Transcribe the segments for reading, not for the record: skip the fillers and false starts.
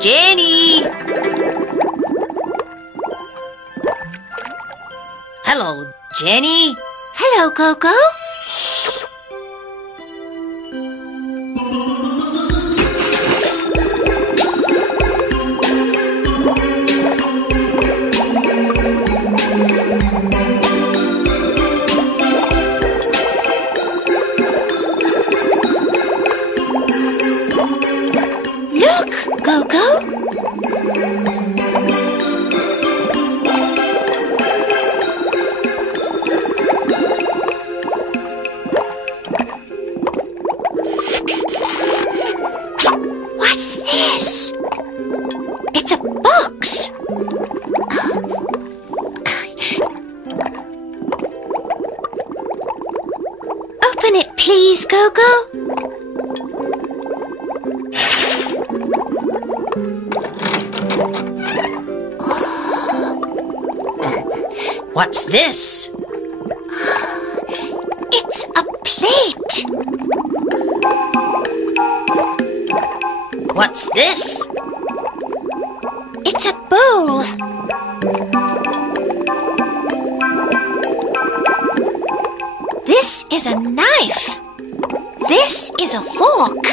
Jenny! Hello, Jenny. Hello, Coco. Look, Coco. What's this? It's a box. Open it, please, Coco. What's this? It's a plate. What's this? It's a bowl. This is a knife. This is a fork.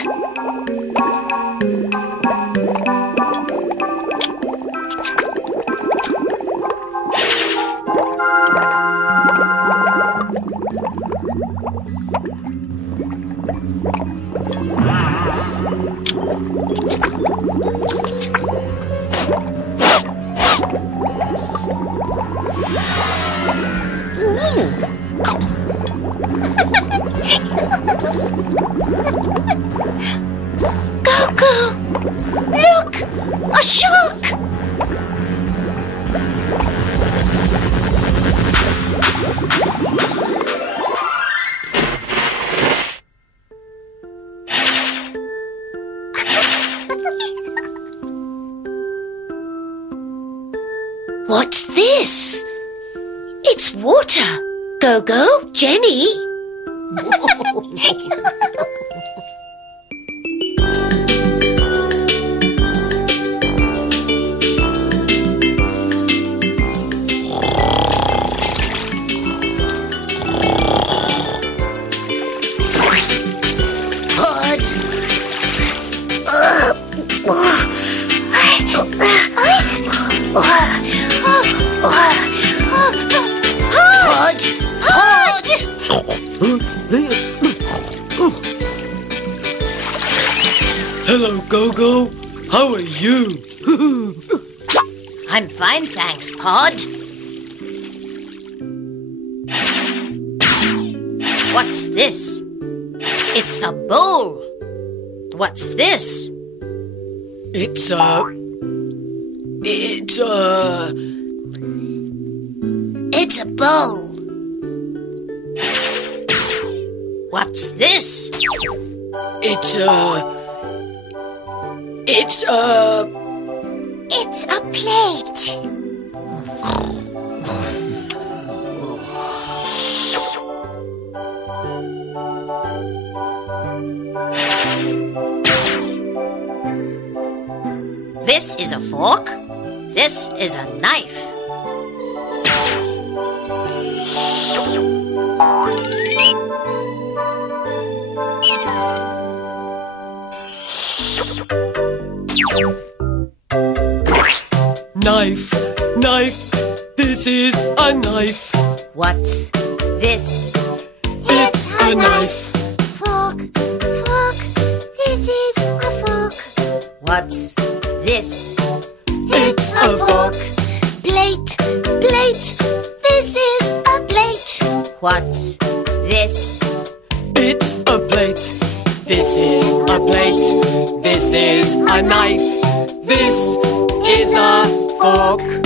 Coco, look, a shark. What's this? It's water. Coco, Jenny. Hello, Gogo. How are you? I'm fine, thanks, Pod. What's this? It's a bowl. What's this? It's a bowl. What's this? It's a plate. This is a fork. This is a knife. knife, knife. This is a knife. What's this? It's a knife. Fork, fork. This is a fork. What's this? It's a fork. Plate, plate. This is a plate. What's this? It's a plate. This is a plate. This is a knife. This is a fork.